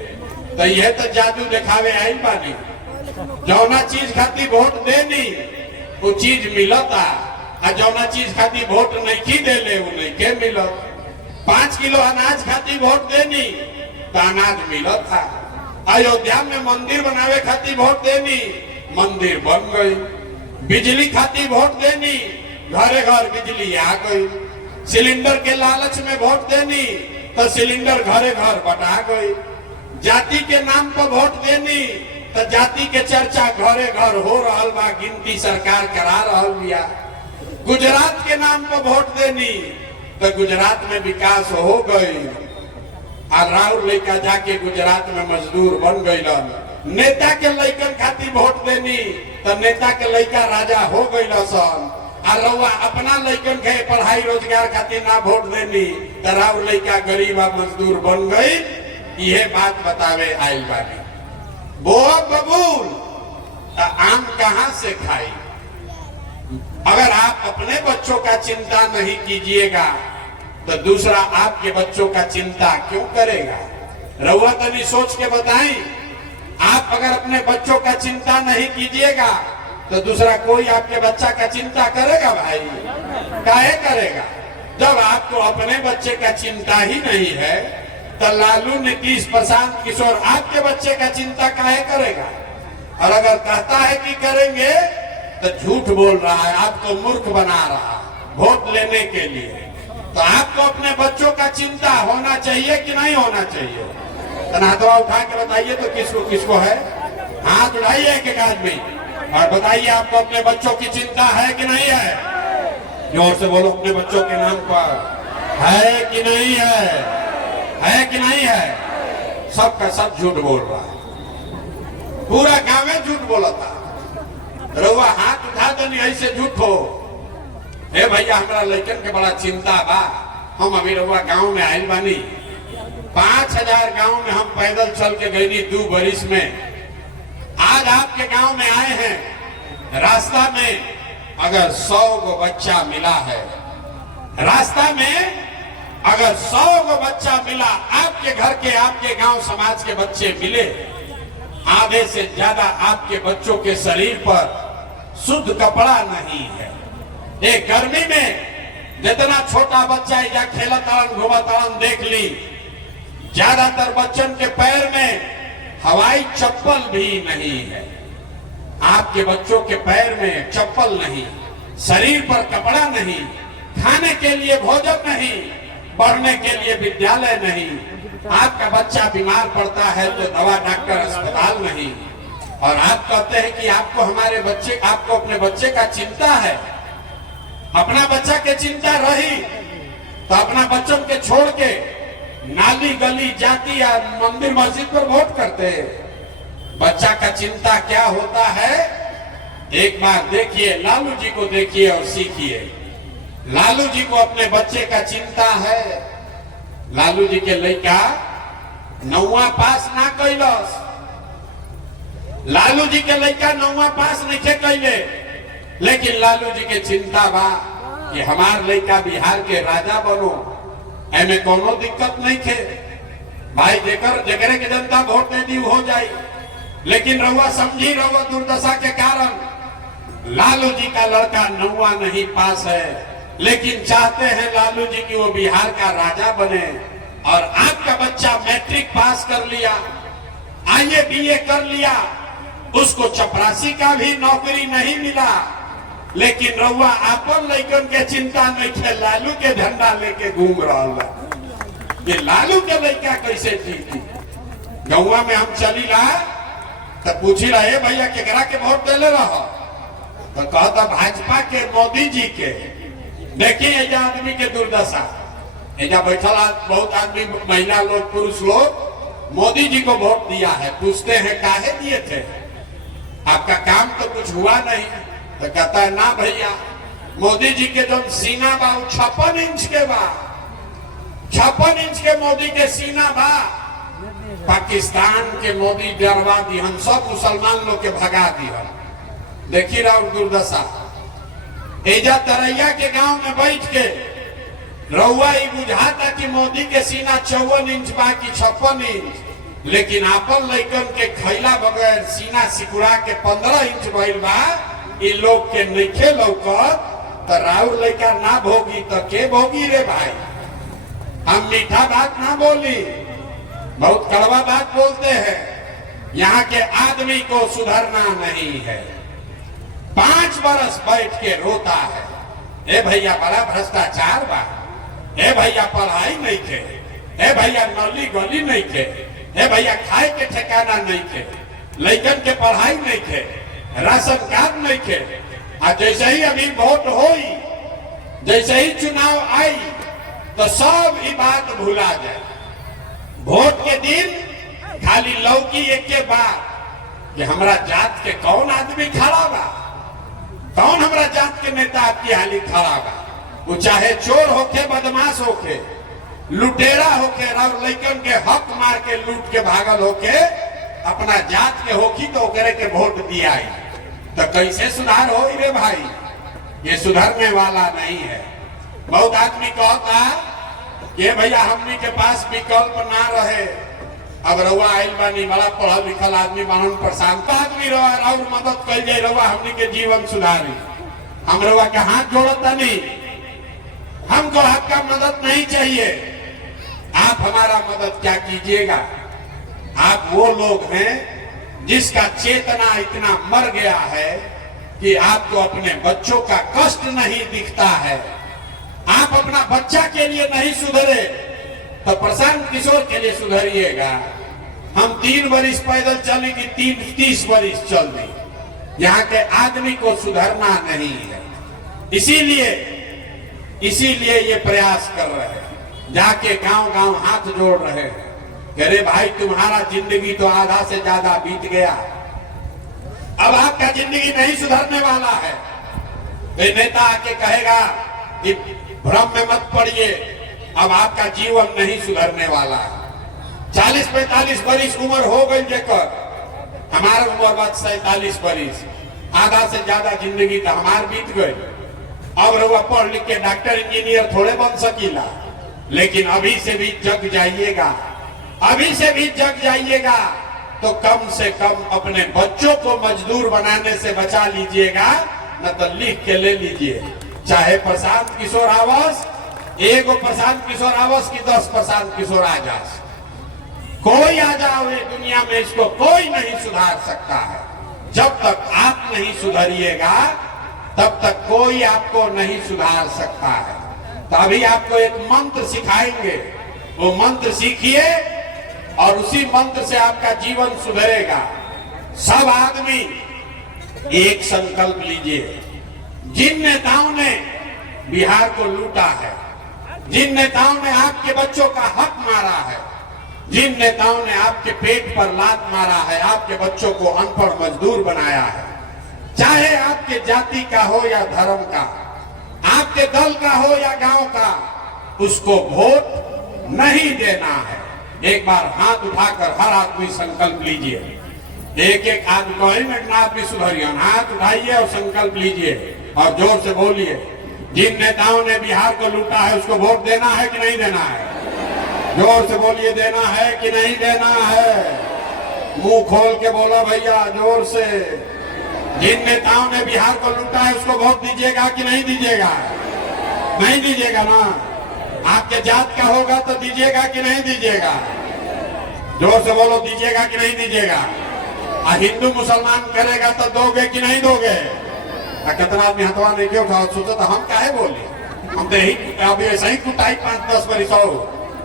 तो यह तो जादू दिखावे आई बानी, जौना चीज खातिर वोट देनी वो चीज मिलता, और जौना चीज खातिर वोट नहीं की दे ले वो नहीं के मिलत। 5 किलो अनाज खातिर वोट देनी तो अनाज मिलत था। अयोध्या में मंदिर बनावे खातिर वोट देनी, मंदिर बन गई। बिजली खातिर वोट देनी, घरे घर बिजली आ गई। सिलेंडर के लालच में वोट देनी तो सिलेंडर घरे घर बटा गई। जाति के नाम पर वोट देनी तो जाति के चर्चा घरे घर हो रहा बा, गिनती सरकार करा रहा बिया। गुजरात के नाम पर वोट देनी तो गुजरात में विकास हो गई। और राउर लड़का जाके गुजरात में मजदूर बन गई। नेता के लड़कन खातिर वोट देनी तो नेता के लड़का राजा हो गई सन। और रउआ अपना लड़कन के पढ़ाई रोजगार खातिर ना वोट देनी तो राउर लड़का गरीब और मजदूर बन गई। यह बात बतावे आइल बानी। बोआ बबूल आम कहां से खाई? अगर आप अपने बच्चों का चिंता नहीं कीजिएगा तो दूसरा आपके बच्चों का चिंता क्यों करेगा? रउआ तनी सोच के बताएं। आप अगर अपने बच्चों का चिंता नहीं कीजिएगा तो दूसरा कोई आपके बच्चा का चिंता करेगा? भाई काहे करेगा? जब आपको अपने बच्चे का चिंता ही नहीं है तो लालू, नीतीश, प्रशांत किशोर आपके बच्चे का चिंता काहे करेगा? और अगर कहता है कि करेंगे तो झूठ बोल रहा है, आपको मूर्ख बना रहा वोट लेने के लिए। तो आपको अपने बच्चों का चिंता होना चाहिए कि नहीं होना चाहिए? हाथवा उठा के बताइए तो किसको किसको है? हाथ उठाइए एक आदमी और बताइए आपको अपने बच्चों की चिंता है कि नहीं है? जोर से बोलो, अपने बच्चों के नाम पर है कि नहीं है? है कि नहीं है? सबका सब झूठ बोल रहा है, पूरा गांव में झूठ बोला था। रउआ हाथ उठा दो, ऐसे झूठ हो। हे भैया हमारा लड़कन के बड़ा चिंता बा, हम अभी रउआ गांव में आयल बानी। 5000 गांव में हम पैदल चल के गई 2 बरिस में। आज आपके गांव में आए हैं, रास्ता में अगर 100 गो बच्चा मिला है, रास्ता में अगर 100 को बच्चा मिला, आपके घर के, आपके गांव समाज के बच्चे मिले, आधे से ज्यादा आपके बच्चों के शरीर पर शुद्ध कपड़ा नहीं है। एक गर्मी में जितना छोटा बच्चा या खेला तारण घुमा तारण देख ली, ज्यादातर बच्चन के पैर में हवाई चप्पल भी नहीं है। आपके बच्चों के पैर में चप्पल नहीं, शरीर पर कपड़ा नहीं, खाने के लिए भोजन नहीं, पढ़ने के लिए विद्यालय नहीं। आपका बच्चा बीमार पड़ता है तो दवा डॉक्टर अस्पताल नहीं, और आप कहते हैं कि आपको आपको अपने बच्चे का चिंता है। अपना बच्चा के चिंता रही तो अपना बच्चों के छोड़ के नाली गली जाति या मंदिर मस्जिद पर वोट करते हैं। बच्चा का चिंता क्या होता है, एक बार देखिए, लालू जी को देखिए और सीखिए। लालू जी को अपने बच्चे का चिंता है। लालू जी के लड़का 9वां पास ना कैलस, लालू जी के लड़का 9वां पास नहीं कैले, लेकिन लालू जी के चिंता बा कि हमार लड़का बिहार के राजा बनो, एमे कोनो दिक्कत नहीं थे भाई, जगरे के जनता वोट दे दी हो जाए। लेकिन रउआ समझी, रउआ दुर्दशा के कारण लालू जी का लड़का 9वां नहीं पास है, लेकिन चाहते हैं लालू जी कि वो बिहार का राजा बने। और आपका बच्चा मैट्रिक पास कर लिया, आईए बीए कर लिया, उसको चपरासी का भी नौकरी नहीं मिला, लेकिन रउआ आपन लइकन के चिंता नहीं थे, लालू के झंडा लेके घूम रहा ये लालू के लइका कैसे जीती। गौवा में हम चली ला तो पूछी रहे भैया केकरा के वोट देले रहो, तो कहता भाजपा के, मोदी जी के। देखिए एजा आदमी के दुर्दशा, एजा बैठल बहुत आदमी, महिला लोग, पुरुष लोग मोदी जी को वोट दिया है। पूछते हैं काहे दिए थे, आपका काम तो कुछ हुआ नहीं, तो कहता है ना भैया, मोदी जी के जो सीना बा 56 इंच के बा, 56 इंच के मोदी के सीना बा। पाकिस्तान के मोदी डरवा दिहन, सब मुसलमान लोग के भगा दिहन। देखी रहा दुर्दशा। एजा तरैया के गांव में बैठ के रउआ ही बुझाता कि मोदी के सीना 54 इंच बा कि 56 इंच, लेकिन आपन लइकन के खैला बगैर सीना सिकुड़ा के 15 इंच भइल बा। इ लोग के नइखे लौकत तो राउर लइका ना भोगी तो के भोगी रे भाई। हम मीठा बात ना बोली, बहुत कड़वा बात बोलते हैं। यहाँ के आदमी को सुधरना नहीं है। 5 बरस बैठ के रोता है, ए भैया बड़ा भ्रष्टाचार बा, ए भैया पढ़ाई नहीं थे, ए भैया नली गली नहीं थे, ए भैया खाए के ठिकाना नहीं थे, लइकन के पढ़ाई नहीं थे, राशन कार्ड नहीं थे। और जैसे ही अभी वोट होई, जैसे ही चुनाव आई तो सब ही बात भुला जाए। वोट के दिन खाली लौकी एक के बाद कि हमरा जात के कौन आदमी खड़ा बा, कौन हमरा जात के नेता आपकी हाली खड़ा बा। वो चाहे चोर होके, बदमाश होके, लुटेरा होके, और लइकन के हक मार के लूट के भागल होके, अपना जात के होकी तो ओकरे के वोट दिया। तो कैसे सुधार हो रे भाई, ये सुधरने वाला नहीं है। बहुत आदमी कहता कि भैया हमनी के पास विकल्प ना रहे, अब रउआ आइल बानी, बड़ा पढ़ल लिखल आदमी बनन, प्रशांत आदमी रहा, और मदद कर जाए, रउआ हमनी के जीवन सुधारी। हम रउआ के हाथ जोड़ता नहीं, हमको आपका मदद नहीं चाहिए, आप हमारा मदद क्या कीजिएगा। आप वो लोग हैं जिसका चेतना इतना मर गया है कि आपको अपने बच्चों का कष्ट नहीं दिखता है। आप अपना बच्चा के लिए नहीं सुधरे तो प्रशांत किशोर के लिए सुधरिएगा। हम 3 बरिस पैदल चलेंगे, 30 बरिस चल दी। यहाँ के आदमी को सुधरना नहीं है, इसीलिए ये प्रयास कर रहे हैं, जाके गांव गांव हाथ जोड़ रहे हैं। अरे भाई तुम्हारा जिंदगी तो आधा से ज्यादा बीत गया, अब आपका जिंदगी नहीं सुधरने वाला है। तो नेता आके कहेगा कि भ्रम में मत पड़िए, अब आपका जीवन नहीं सुधरने वाला है। 40-45 बरिस उम्र हो गई जेकर, हमारा उम्र बात 47 बरिस, आधा से ज्यादा जिंदगी तो हमार बीत गई। अब रउआ पढ़ लिख के डॉक्टर इंजीनियर थोड़े बन सकीला, लेकिन अभी से भी जग जाइएगा, अभी से भी जग जाइएगा तो कम से कम अपने बच्चों को मजदूर बनाने से बचा लीजिएगा, न तो लिख के ले लीजिए। चाहे प्रशांत किशोर आवास, एगो प्रशांत किशोर आवास की 10 प्रशांत किशोर आवास, कोई आ जाओ ये दुनिया में, इसको कोई नहीं सुधार सकता है। जब तक आप नहीं सुधरिएगा तब तक कोई आपको नहीं सुधार सकता है। तो अभी आपको एक मंत्र सिखाएंगे, वो मंत्र सीखिए और उसी मंत्र से आपका जीवन सुधरेगा। सब आदमी एक संकल्प लीजिए। जिन नेताओं ने बिहार को लूटा है, जिन नेताओं ने आपके बच्चों का हक मारा है, जिन नेताओं ने आपके पेट पर लात मारा है, आपके बच्चों को अनपढ़ मजदूर बनाया है, चाहे आपके जाति का हो या धर्म का, आपके दल का हो या गांव का, उसको वोट नहीं देना है। एक बार हाथ उठाकर हर आदमी संकल्प लीजिए। एक एक आदमी को आदमी सुधरिए, हाथ उठाइए और संकल्प लीजिए और जोर से बोलिए। जिन नेताओं ने बिहार को लूटा है उसको वोट देना है कि नहीं देना है? जोर से बोलिए, देना है कि नहीं देना है? मुंह खोल के बोला भैया, जोर से। जिन नेताओं ने बिहार को लूटा है उसको वोट दीजिएगा कि नहीं दीजिएगा? नहीं दीजिएगा ना? आपके जात का होगा तो दीजिएगा कि नहीं दीजिएगा? जोर से बोलो, दीजिएगा कि नहीं दीजिएगा? हिंदू मुसलमान करेगा तो दोगे कि नहीं दोगे? कितना आदमी हथवा नहीं क्यों उठाओ? सोचो तो हम काहे बोले, हम तो यही अभी ऐसा ही कुटाई 5-10 बरिस हो।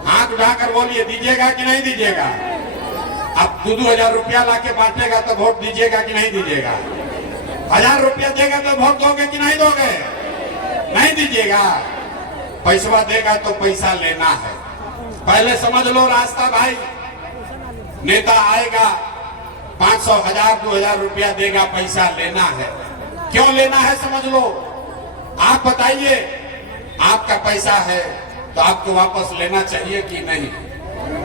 हाथ उठाकर बोलिए, दीजिएगा कि नहीं दीजिएगा? अब 2-2 हजार रुपया लाके बांटेगा तो वोट दीजिएगा कि नहीं दीजिएगा? 1000 रुपया देगा तो वोट दोगे कि नहीं दोगे? नहीं दीजिएगा। पैसा देगा तो पैसा लेना है, पहले समझ लो रास्ता भाई। नेता आएगा 500, 1000, 2000 रुपया देगा, पैसा लेना है। क्यों लेना है समझ लो। आप बताइए, आपका पैसा है तो आपको वापस लेना चाहिए कि नहीं?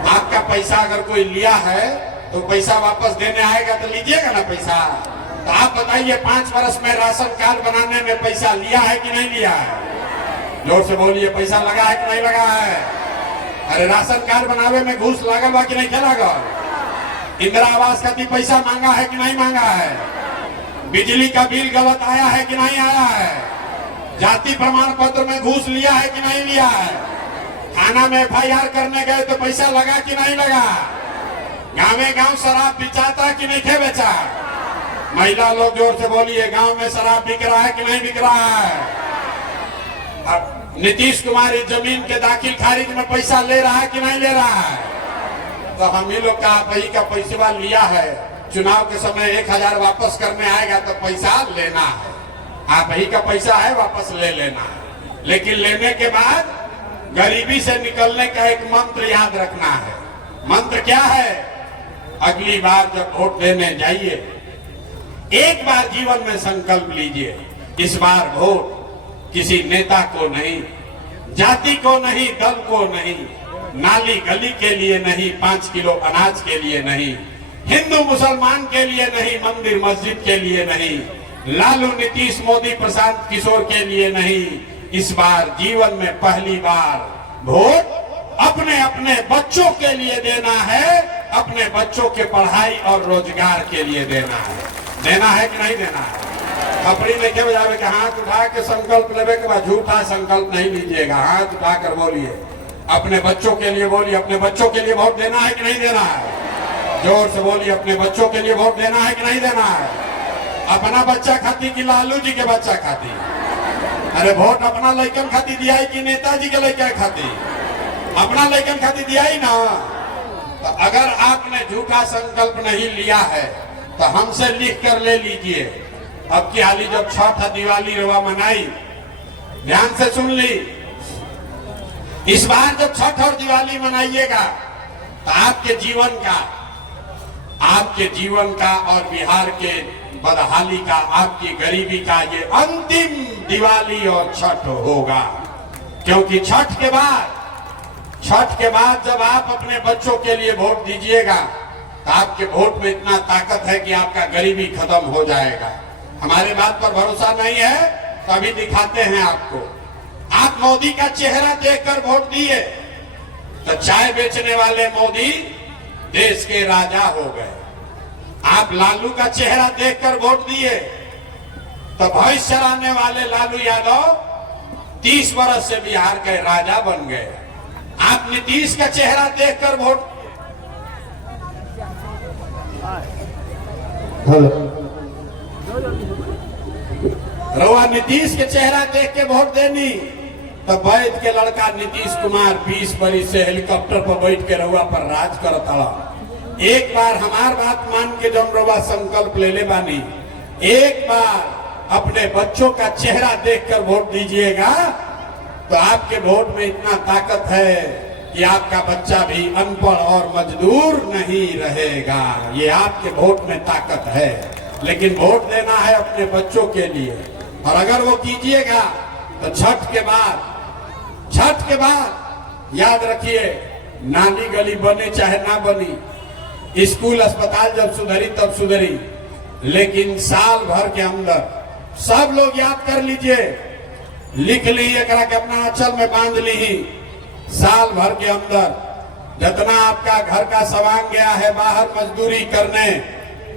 आपका पैसा अगर कोई लिया है तो पैसा वापस देने आएगा तो लीजिएगा ना पैसा। तो आप बताइए, 5 वर्ष में राशन कार्ड बनाने में पैसा लिया है कि नहीं लिया है? जोर से बोलिए, पैसा लगा है कि नहीं लगा है? अरे राशन कार्ड बनावे में घूस लागल बा कि नहीं लागल? इंदिरा आवास खातिर पैसा मांगा है कि नहीं मांगा है? बिजली का बिल गलत आया है कि नहीं आया है? जाति प्रमाण पत्र में घूस लिया है कि नहीं लिया है? थाना में FIR करने गए तो पैसा लगा कि नहीं लगा? गाँव शराब बेचाता कि नहीं बेचा? महिला लोग जोर से बोलिए, गांव में शराब बिक रहा है कि नहीं बिक रहा है? अब नीतीश कुमार इस जमीन के दाखिल खारिज में पैसा ले रहा है कि नहीं ले रहा है? तो हम ही लोग का आप ही का पैसा लिया है, चुनाव के समय 1000 वापस करने आएगा तो पैसा लेना है। आप ही का पैसा है, वापस ले लेना है। लेकिन लेने के बाद गरीबी से निकलने का एक मंत्र याद रखना है। मंत्र क्या है? अगली बार जब वोट देने जाइए, एक बार जीवन में संकल्प लीजिए, इस बार वोट किसी नेता को नहीं, जाति को नहीं, दल को नहीं, नाली गली के लिए नहीं, 5 किलो अनाज के लिए नहीं, हिंदू मुसलमान के लिए नहीं, मंदिर मस्जिद के लिए नहीं, लालू नीतीश मोदी प्रशांत किशोर के लिए नहीं। इस बार जीवन में पहली बार वोट अपने अपने बच्चों के लिए देना है, अपने बच्चों के पढ़ाई और रोजगार के लिए देना है। देना है कि नहीं देना है? खपड़ी में क्या बजावे के हाथ उठा के संकल्प लेवे के बाद झूठा संकल्प नहीं लीजिएगा। हाथ उठाकर बोलिए, अपने बच्चों के लिए बोलिए, अपने बच्चों के लिए वोट देना है कि नहीं देना है? जोर से बोलिए, अपने बच्चों के लिए वोट देना है कि नहीं देना है? अपना बच्चा खाती कि लालू जी के बच्चा खाती? अरे वोट अपना लड़कन खाती दिया कि नेताजी के लड़का खाती? अपना लड़कन खाती दिया ही ना। तो अगर आपने झूठा संकल्प नहीं लिया है तो हमसे लिख कर ले लीजिए। अब की हाली जब छठ दिवाली रवा मनाई, ध्यान से सुन ली, इस बार जब छठ और दिवाली मनाइएगा तो आपके जीवन का और बिहार के बदहाली का, आपकी गरीबी का ये अंतिम दिवाली और छठ होगा। क्योंकि छठ के बाद जब आप अपने बच्चों के लिए वोट दीजिएगा तो आपके वोट में इतना ताकत है कि आपका गरीबी खत्म हो जाएगा। हमारे बात पर भरोसा नहीं है तो अभी दिखाते हैं आपको। आप मोदी का चेहरा देखकर वोट दिए, तो चाय बेचने वाले मोदी देश के राजा हो गए। आप लालू का चेहरा देखकर वोट दिए तो भविष्य चलाने वाले लालू यादव 30 वर्ष से बिहार के राजा बन गए। आप नीतीश का चेहरा देखकर वोट रवा नीतीश के चेहरा देख के वोट देनी तो वैद के लड़का नीतीश कुमार 20 बरिस से हेलीकॉप्टर पर बैठ के रउआ पर राज करता। एक बार हमार बात मान के जब रउआ संकल्प ले ले बानी, एक बार अपने बच्चों का चेहरा देखकर वोट दीजिएगा तो आपके वोट में इतना ताकत है कि आपका बच्चा भी अनपढ़ और मजदूर नहीं रहेगा। ये आपके वोट में ताकत है, लेकिन वोट देना है अपने बच्चों के लिए। और अगर वो कीजिएगा तो छठ के बाद याद रखिए, नाली गली बने चाहे ना बनी, स्कूल अस्पताल जब सुधरी तब सुधरी, लेकिन साल भर के अंदर सब लोग याद कर लीजिए, लिख ली एकरा के अपना आंचल में बांध ली, साल भर के अंदर जितना आपका घर का सवांग गया है बाहर मजदूरी करने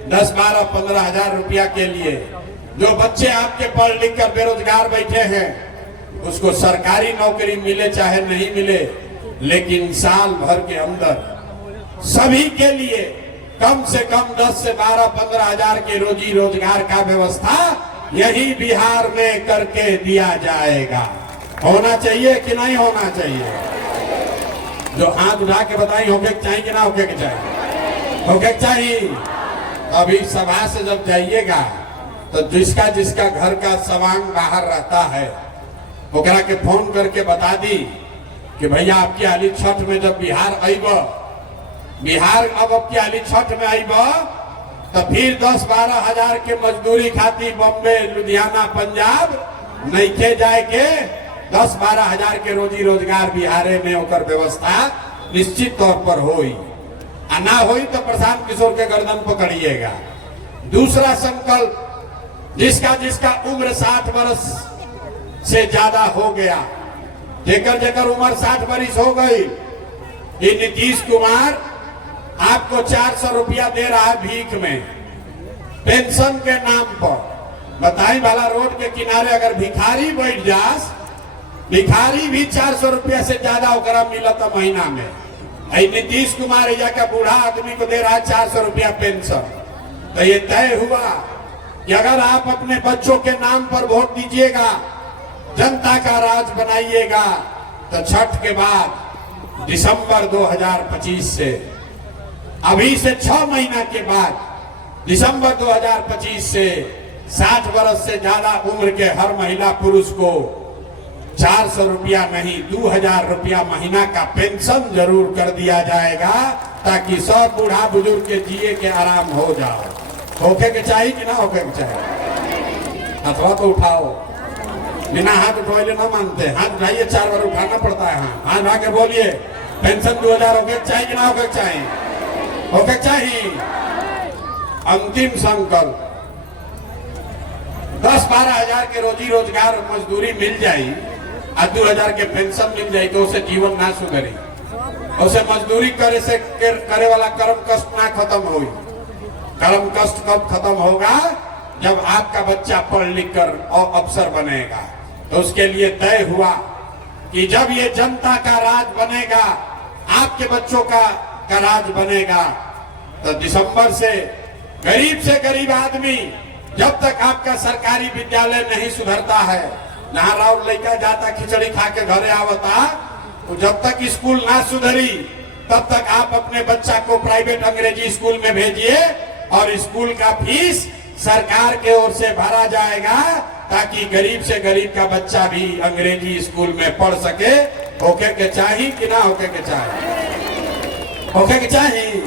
10, 12, 15 हजार रुपया के लिए, जो बच्चे आपके पढ़ लिख कर बेरोजगार बैठे हैं उसको सरकारी नौकरी मिले चाहे नहीं मिले, लेकिन साल भर के अंदर सभी के लिए कम से कम 10 से 12, 15 हजार के रोजी रोजगार का व्यवस्था यही बिहार में करके दिया जाएगा। होना चाहिए कि नहीं होना चाहिए? जो हाथ उठा के बताई होके चाहिए कि ना होके चाहिए? होके चाहिए। अभी सभा से जब जाइएगा तो जिसका जिसका घर का सवांग बाहर रहता है ओकरा के फोन करके बता दी कि भैया आपकी हाली छठ में जब बिहार आईब, बिहार अब आपकी हाली छठ में आईब तो फिर 10-12 हजार के मजदूरी खाती बॉम्बे, लुधियाना, पंजाब नहीं खे जाए के 10-12 हजार के रोजी रोजगार बिहारे में होकर व्यवस्था निश्चित तौर पर होई। ना होई तो प्रशांत किशोर के गर्दन पकड़िएगा। दूसरा संकल्प, जिसका जिसका उम्र 60 वर्ष से ज्यादा हो गया, जेकर जेकर उम्र 60 वर्ष हो गई, ये नीतीश कुमार आपको 400 रुपया दे रहा है भीख में, पेंशन के नाम पर। बताई वाला रोड के किनारे अगर भिखारी बैठ जास, भिखारी भी 400 रुपया से ज्यादा ओकरा मिलता महीना में। नीतीश कुमार या का बूढ़ा आदमी को दे रहा है 400 रुपया पेंशन। तो ये तय हुआ कि अगर आप अपने बच्चों के नाम पर वोट दीजिएगा, जनता का राज बनाइएगा, तो छठ के बाद दिसंबर 2025 से, अभी से 6 महीना के बाद दिसंबर 2025 से 60 वर्ष से ज्यादा उम्र के हर महिला पुरुष को 400 रुपया नहीं 2000 रुपया महीना का पेंशन जरूर कर दिया जाएगा, ताकि सब बूढ़ा बुजुर्ग के जिए के आराम हो जाए। होके के चाहिए कि ना होके के चाहिए? अथवा तो उठाओ, बिना हाथ उठाए ना मानते, हाथ उठाइए, 4 बार उठाना पड़ता है। हाथ उठा के बोलिए पेंशन 2000 होके चाहिए कि ना होके चाहिए? होके चाहिए। अंतिम संकल्प, 10-12 हजार के रोजी रोजगार मजदूरी मिल जाई और 2000 के पेंशन मिल जाए तो उसे जीवन ना सुधरी, उसे मजदूरी करे वाला कर्म कष्ट ना खत्म होई। कर्म कष्ट कब खत्म होगा? जब आपका बच्चा पढ़ लिख कर और अफसर बनेगा। तो उसके लिए तय हुआ कि जब ये जनता का राज बनेगा, आपके बच्चों का राज बनेगा, तो दिसंबर से गरीब आदमी, जब तक आपका सरकारी विद्यालय नहीं सुधरता है, जहाँ राउर लड़का जाता खिचड़ी खा के घरे आवता, तो जब तक स्कूल ना सुधरी तब तक आप अपने बच्चा को प्राइवेट अंग्रेजी स्कूल में भेजिए और स्कूल का फीस सरकार के ओर से भरा जाएगा, ताकि गरीब से गरीब का बच्चा भी अंग्रेजी स्कूल में पढ़ सके। होके के चाहिए कि ना होके के चाहिए? होके के चाहिए।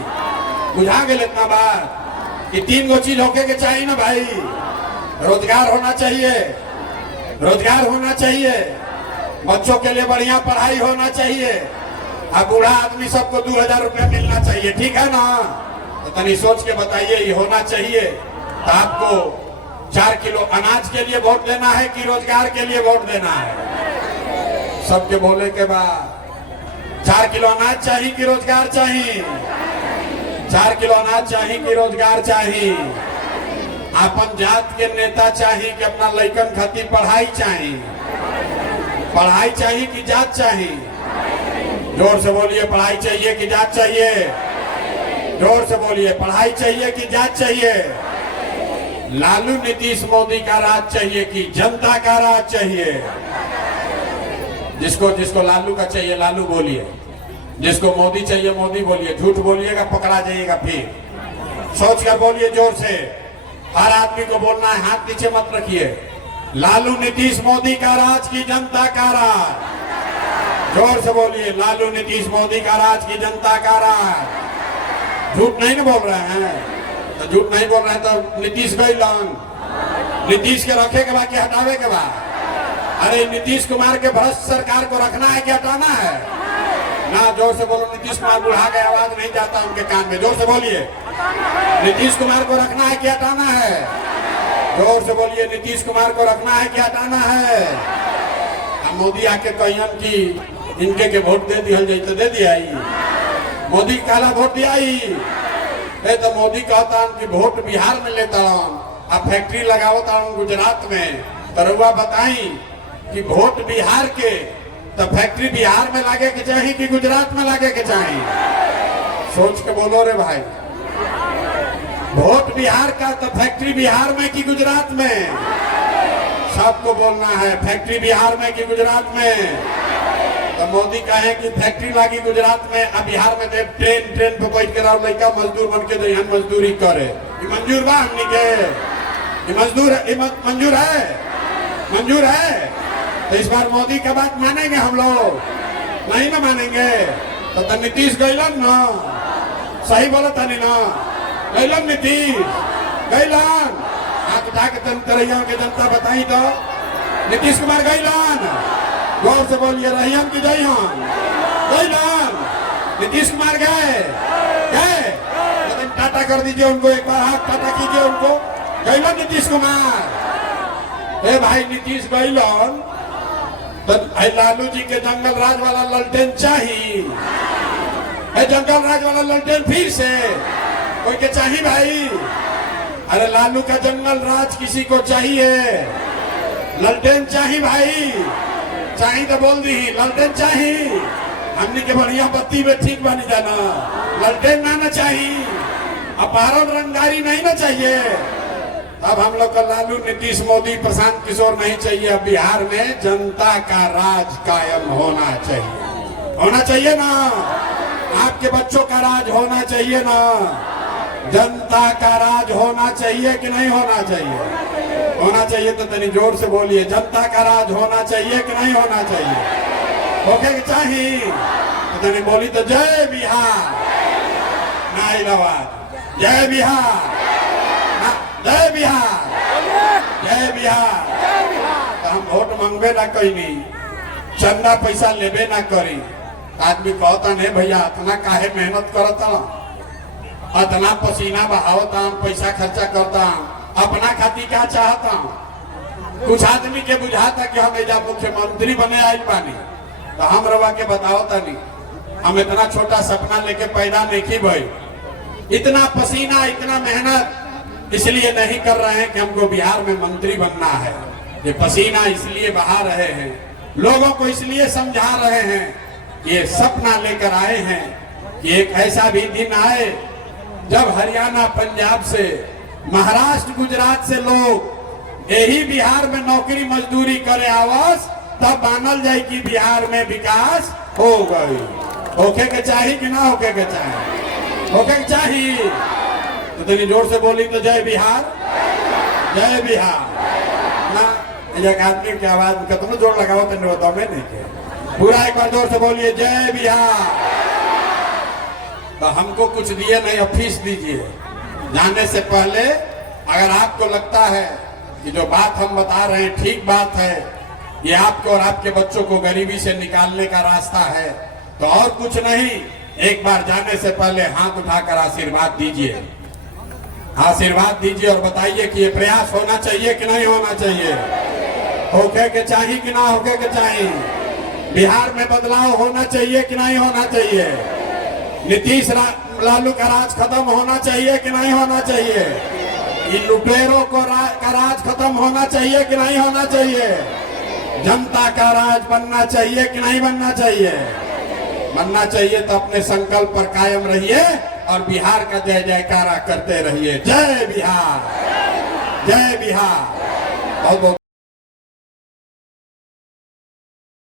बुझा गए इतना बात कि 3 गो चीज होके के चाहिए ना भाई। रोजगार होना चाहिए, रोजगार होना चाहिए, बच्चों के लिए बढ़िया पढ़ाई होना चाहिए, और बूढ़ा आदमी सबको 2000 रुपया मिलना चाहिए। ठीक है ना? तो तनी सोच के बताइए, ये होना चाहिए। तो आपको 4 किलो अनाज के लिए वोट देना है कि रोजगार के लिए वोट देना है? सबके बोले के बाद 4 किलो अनाज चाहिए कि रोजगार चाहिए? 4 किलो अनाज चाहिए कि रोजगार चाहिए? अपन जात के नेता चाहिए कि अपना लइकन खातिर पढ़ाई चाहिए? पढ़ाई चाहिए कि जात चाहिए? जोर से बोलिए, पढ़ाई चाहिए कि जात चाहिए? जोर से बोलिए, पढ़ाई चाहिए कि जात चाहिए? लालू नीतीश मोदी का राज चाहिए कि जनता का राज चाहिए? जिसको जिसको लालू का चाहिए लालू बोलिए, जिसको मोदी चाहिए मोदी बोलिए। झूठ बोलिएगा पकड़ा जाइएगा। फिर सोच कर बोलिए जोर से। हर आदमी को बोलना है, हाथ नीचे मत रखिए। लालू नीतीश मोदी का राज की जनता का राज? जोर से बोलिए, लालू नीतीश मोदी का राज की जनता का राज। झूठ नहीं ना बोल रहे हैं? तो झूठ नहीं बोल रहे हैं तो नीतीश गइलन, नीतीश के रखे के बाद हटावे के बाद? अरे नीतीश कुमार के भ्रष्ट सरकार को रखना है कि हटाना है? ना, जोर से बोलो। नीतीश कुमार बुढ़ा गए, आवाज नहीं जाता उनके कान में। जोर से बोलिए, नीतीश कुमार को रखना है कि हटाना है? जोर से बोलिए, नीतीश कुमार को रखना है कि हटाना है? हम मोदी आके कहियन कि इनके के वोट दे दिया जाए तो दे दिया। मोदी काला वोट दिया तो मोदी कहता कि वोट बिहार में लेता अब फैक्ट्री लगाओ गुजरात में। तरुआ बताई कि वोट बिहार के तो फैक्ट्री बिहार में लागे के चाहिए कि गुजरात में लागे के चाहिए? सोच के बोलो रे भाई। वोट बिहार का तो फैक्ट्री बिहार में कि गुजरात में? सबको बोलना है, फैक्ट्री बिहार में कि गुजरात में? तो मोदी कहे कि फैक्ट्री लागी गुजरात में, अब बिहार में दे ट्रेन पे बैठ के रहो लड़का मजदूर बन के दे मजदूरी करे। ये मंजूर बा हमनी के? ये मजदूर मंजूर है? मंजूर है? तो इस बार मोदी का बात मानेंगे हम लोग? नहीं ना मानेंगे। तो नीतीश गइलन ना? सही बोला था नहीं ना? गइलन नीतीश? गइलन? हाथ उठा के तरैया के जनता बताई तो नीतीश कुमार गइलन? गौर से बोलिए, रहियन की जइहन? गइलन? नीतीश कुमार गए? गए? तो टाटा कर दीजिए उनको, एक बार हाथ टाटा कीजिए उनको। गइलन नीतीश कुमार? ए भाई, नीतीश गइलन तो लालू जी के जंगल राज वाला ललटेन चाहिए? जंगल राज वाला ललटेन फिर से कोई के चाहिए भाई? अरे लालू का जंगल राज किसी को चाहिए? ललटेन चाहिए भाई? चाहिए तो बोल दी, ललटेन चाहिए। हमने के बढ़िया बत्ती में ठीक बनी जाना, ललटेन ना चाहिए। अपहरण रंगारी नहीं ना चाहिए। अब हम लोग का लालू नीतीश मोदी प्रशांत किशोर नहीं चाहिए। अब बिहार में जनता का राज कायम होना चाहिए। होना चाहिए ना? आपके बच्चों का राज होना चाहिए ना? जनता का राज होना चाहिए कि नहीं होना चाहिए? होना चाहिए तो तनी जोर से बोलिए, जनता का राज होना चाहिए कि नहीं होना चाहिए? ओके चाहिए तो तनी बोली तो जय बिहार, ना इलाहाबाद, जय बिहार, जय बिहार, जय बिहार। तो हम वोट मांगबे ना कहीं नहीं, चंदा पैसा लेबे ना करी। आदमी कहता नहीं भैया इतना काहे मेहनत करता, इतना पसीना बहावता, पैसा खर्चा करता, अपना खातिर क्या चाहता? कुछ आदमी के बुझाता कि हम एजा मुख्यमंत्री बने आई पानी, तो हम रवा के बताओ तनी हम इतना छोटा सपना लेके पैदा नहीं की भाई। इतना पसीना, इतना मेहनत इसलिए नहीं कर रहे हैं कि हमको बिहार में मंत्री बनना है। ये पसीना इसलिए बहा रहे हैं, लोगों को इसलिए समझा रहे हैं, ये सपना लेकर आए हैं कि एक ऐसा भी दिन आए जब हरियाणा, पंजाब से, महाराष्ट्र, गुजरात से लोग यही बिहार में नौकरी मजदूरी करे आवास, तब मानल जाए कि बिहार में विकास हो गई। होके के चाहिए कि ना होके के चाहिए? होके के चाहिए तो तनी जोर से बोली तो जय बिहार, जय बिहार ना। एक आदमी की आवाज में कितना जोर लगाओ तेने बताओ, मैं नहीं के पूरा एक बार जोर से बोलिए जय बिहार। तो हमको कुछ दिए नहीं, अब फीस दीजिए। जाने से पहले अगर आपको लगता है कि जो बात हम बता रहे हैं ठीक बात है, ये आपको और आपके बच्चों को गरीबी से निकालने का रास्ता है, तो और कुछ नहीं, एक बार जाने से पहले हाथ उठाकर आशीर्वाद दीजिए। आशीर्वाद दीजिए और बताइए कि ये प्रयास होना चाहिए कि नहीं होना चाहिए? होके के चाहिए कि ना होके के चाहिए? बिहार में बदलाव होना चाहिए कि नहीं होना चाहिए? नीतीश लालू का राज खत्म होना चाहिए कि नहीं होना चाहिए? इन लुटेरों को का राज खत्म होना चाहिए कि नहीं होना चाहिए? जनता का राज बनना चाहिए कि नहीं बनना चाहिए? बनना चाहिए। तो अपने संकल्प पर कायम रहिए और बिहार का जय जयकारा करते रहिए। जय बिहार, जय बिहार। बहुत बहुत